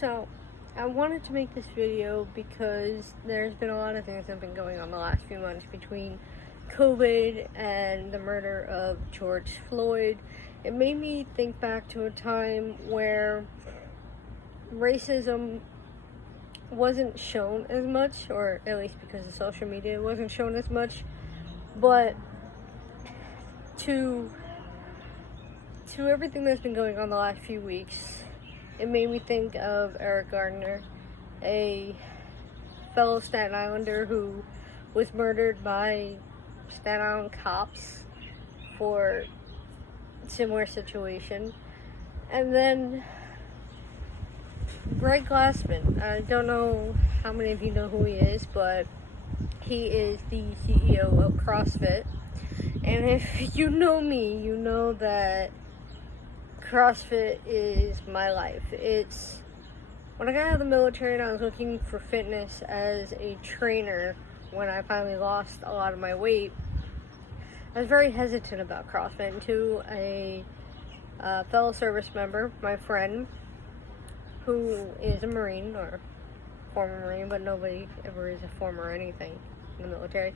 So, I wanted to make this video because there's been a lot of things that have been going on the last few months between COVID and the murder of George Floyd. It made me think back to a time where racism wasn't shown as much, or at least because of social media, it wasn't shown as much, but to everything that's been going on the last few weeks, it made me think of Eric Gardner, a fellow Staten Islander who was murdered by Staten Island cops for a similar situation. And then Greg Glassman. I don't know how many of you know who he is, but he is the CEO of CrossFit. And if you know me, you know that CrossFit is my life. It's when I got out of the military and I was looking for fitness as a trainer, when I finally lost a lot of my weight, I was very hesitant about CrossFit until a fellow service member, my friend, who is a Marine, or former Marine, but nobody ever is a former anything in the military,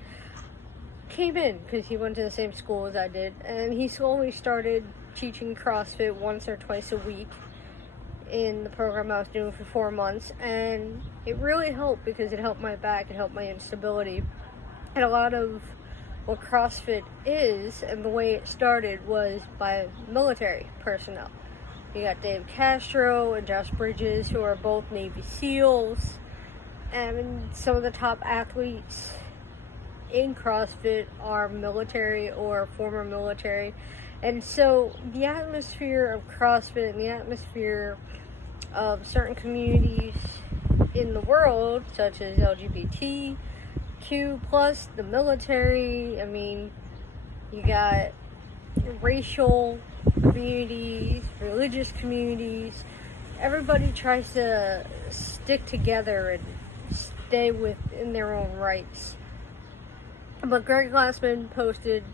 came in because he went to the same school as I did, and he slowly started teaching CrossFit once or twice a week in the program I was doing for 4 months, and it really helped because it helped my back, it helped my instability, and a lot of what CrossFit is and the way it started was by military personnel. You got Dave Castro and Josh Bridges, who are both Navy SEALs, and some of the top athletes in CrossFit are military or former military. And so the atmosphere of CrossFit and the atmosphere of certain communities in the world, such as LGBTQ+, the military, I mean, you got racial communities, religious communities, everybody tries to stick together and stay within their own rights. But Greg Glassman posted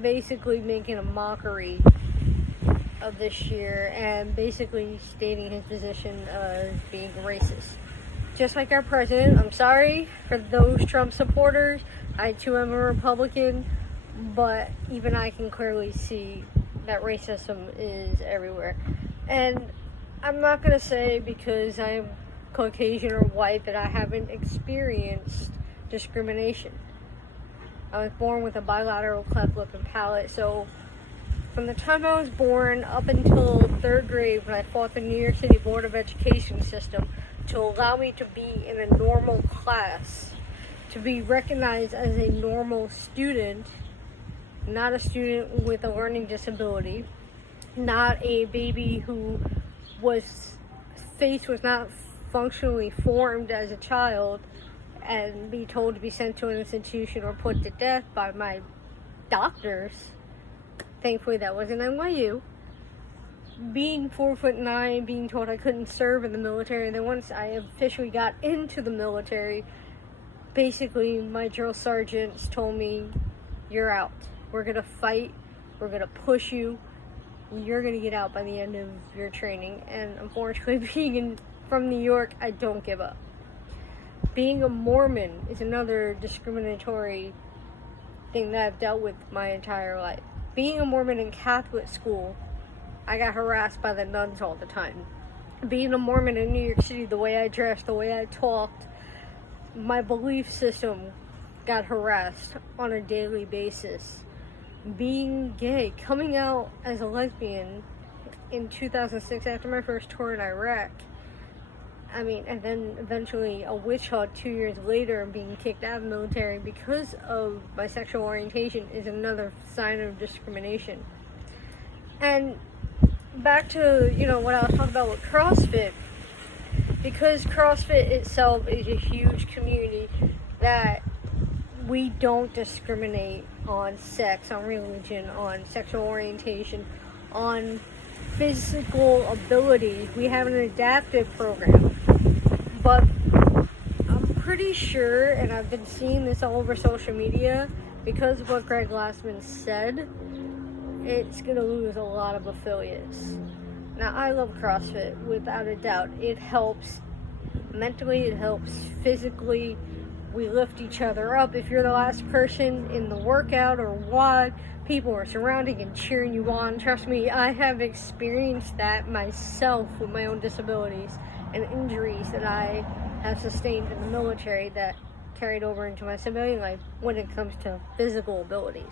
basically making a mockery of this year and basically stating his position as being racist. Just like our president, I'm sorry for those Trump supporters. I too am a Republican, but even I can clearly see that racism is everywhere. And I'm not going to say because I'm Caucasian or white that I haven't experienced discrimination. I was born with a bilateral cleft lip and palate, so from the time I was born up until 3rd grade, when I fought the New York City Board of Education system to allow me to be in a normal class, to be recognized as a normal student, not a student with a learning disability, not a baby who face was not functionally formed as a child, and be told to be sent to an institution or put to death by my doctors. Thankfully that wasn't NYU. Being 4'9", being told I couldn't serve in the military, and then once I officially got into the military, basically my drill sergeants told me, you're out. We're gonna fight, we're gonna push you, you're gonna get out by the end of your training. And unfortunately, being from New York, I don't give up. Being a Mormon is another discriminatory thing that I've dealt with my entire life. Being a Mormon in Catholic school, I got harassed by the nuns all the time. Being a Mormon in New York City, the way I dressed, the way I talked, my belief system got harassed on a daily basis. Being gay, coming out as a lesbian in 2006 after my first tour in Iraq, and then eventually a witch hunt 2 years later and being kicked out of the military because of my sexual orientation is another sign of discrimination. And back to, what I was talking about with CrossFit, because CrossFit itself is a huge community that we don't discriminate on sex, on religion, on sexual orientation, on physical ability. We have an adaptive program. But I'm pretty sure, and I've been seeing this all over social media, because of what Greg Glassman said, it's going to lose a lot of affiliates. Now, I love CrossFit without a doubt. It helps mentally, it helps physically. We lift each other up. If you're the last person in the workout or what, people are surrounding and cheering you on. Trust me, I have experienced that myself with my own disabilities and injuries that I have sustained in the military that carried over into my civilian life when it comes to physical abilities.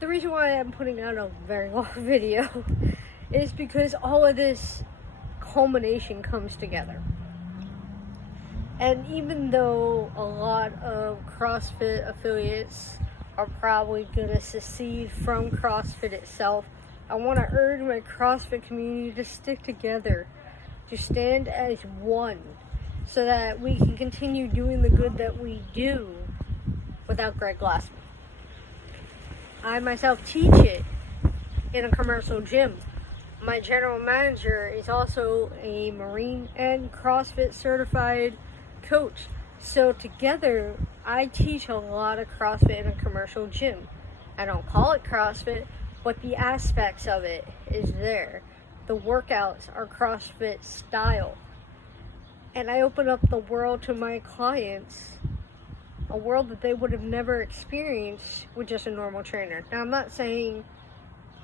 The reason why I'm putting out a very long video is because all of this culmination comes together. And even though a lot of CrossFit affiliates are probably going to secede from CrossFit itself, I want to urge my CrossFit community to stick together, to stand as one, so that we can continue doing the good that we do without Greg Glassman. I myself teach it in a commercial gym. My general manager is also a Marine and CrossFit certified coach. So together, I teach a lot of CrossFit in a commercial gym. I don't call it CrossFit, but the aspects of it is there. The workouts are CrossFit style. And I open up the world to my clients, a world that they would have never experienced with just a normal trainer. Now, I'm not saying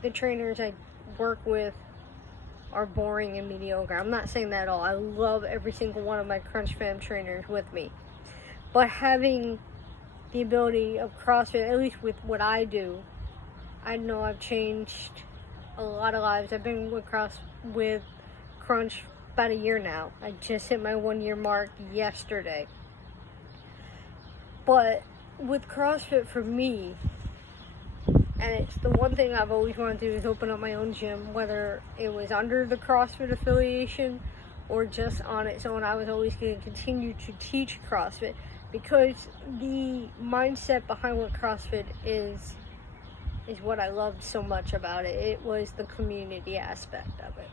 the trainers I work with are boring and mediocre. I'm not saying that at all. I love every single one of my Crunch Fam trainers with me. But having the ability of CrossFit, at least with what I do, I know I've changed a lot of lives. I've been with Crunch about a year now. I just hit my 1 year mark yesterday. But with CrossFit for me, and it's the one thing I've always wanted to do, is open up my own gym, whether it was under the CrossFit affiliation or just on its own. I was always going to continue to teach CrossFit because the mindset behind what CrossFit is what I loved so much about it. It was the community aspect of it.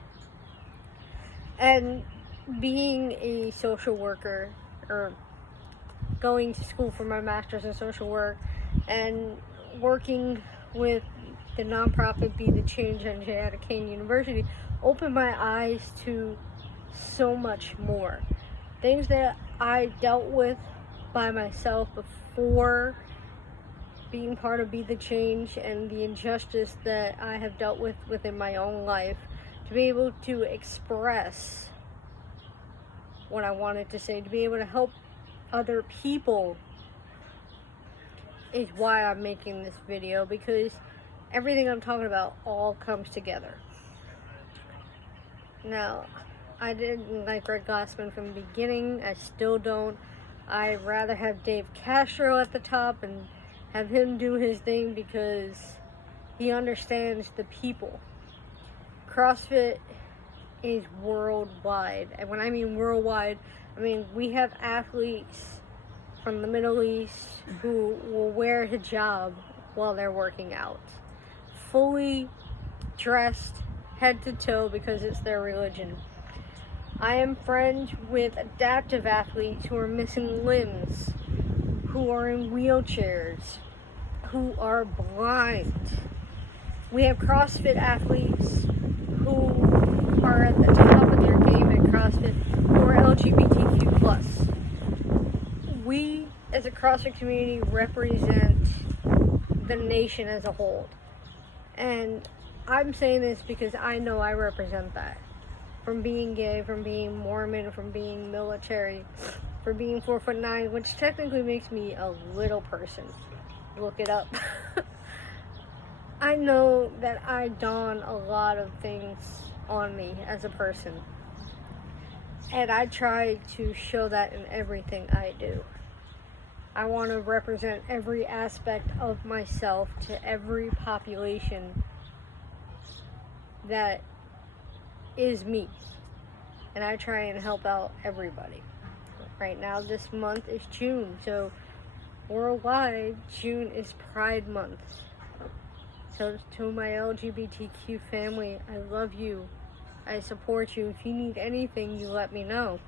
And being a social worker, or going to school for my master's in social work, and working with the nonprofit Be the Change NJ at Kane University, opened my eyes to so much more. Things that I dealt with by myself before being part of Be the Change, and the injustice that I have dealt with within my own life, to be able to express what I wanted to say, to be able to help other people, is why I'm making this video, because everything I'm talking about all comes together. Now, I didn't like Greg Glassman from the beginning. I still don't. I'd rather have Dave Castro at the top and have him do his thing because he understands the people. CrossFit is worldwide. And when I mean worldwide, I mean we have athletes from the Middle East who will wear hijab while they're working out, fully dressed head to toe because it's their religion. I am friends with adaptive athletes who are missing limbs, who are in wheelchairs, who are blind. We have CrossFit athletes who are at the top of their game at CrossFit who are LGBTQ+. We, as a CrossFit community, represent the nation as a whole. And I'm saying this because I know I represent that. From being gay, from being Mormon, from being military, for being 4'9", which technically makes me a little person. Look it up. I know that I don a lot of things on me as a person. And I try to show that in everything I do. I want to represent every aspect of myself to every population that is me. And I try and help out everybody. Right now, this month is June, so worldwide, June is Pride Month. So to my LGBTQ family, I love you. I support you. If you need anything, you let me know.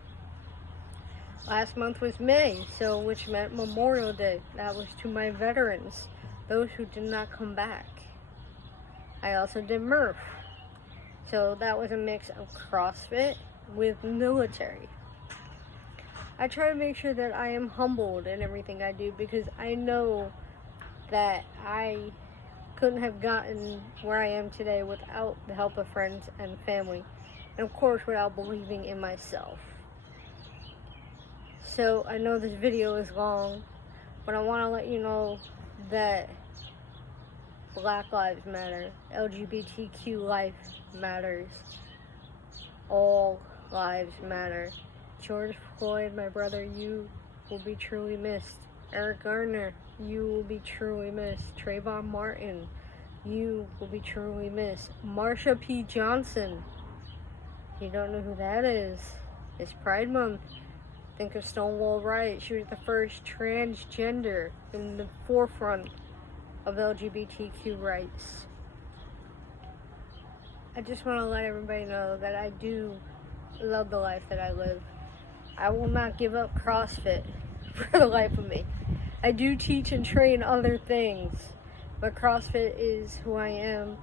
Last month was May, so which meant Memorial Day. That was to my veterans, those who did not come back. I also did Murph. So that was a mix of CrossFit with military. I try to make sure that I am humbled in everything I do, because I know that I couldn't have gotten where I am today without the help of friends and family, and of course without believing in myself. So I know this video is long, but I want to let you know that Black Lives Matter, LGBTQ life matters, all lives matter. George Floyd, my brother, you will be truly missed. Eric Garner, you will be truly missed. Trayvon Martin, you will be truly missed. Marsha P. Johnson, you don't know who that is. It's Pride Month. Think of Stonewall Riot. She was the first transgender in the forefront of LGBTQ rights. I just want to let everybody know that I do love the life that I live. I will not give up CrossFit for the life of me. I do teach and train other things, but CrossFit is who I am.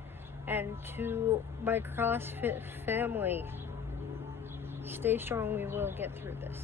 And to my CrossFit family, stay strong, we will get through this.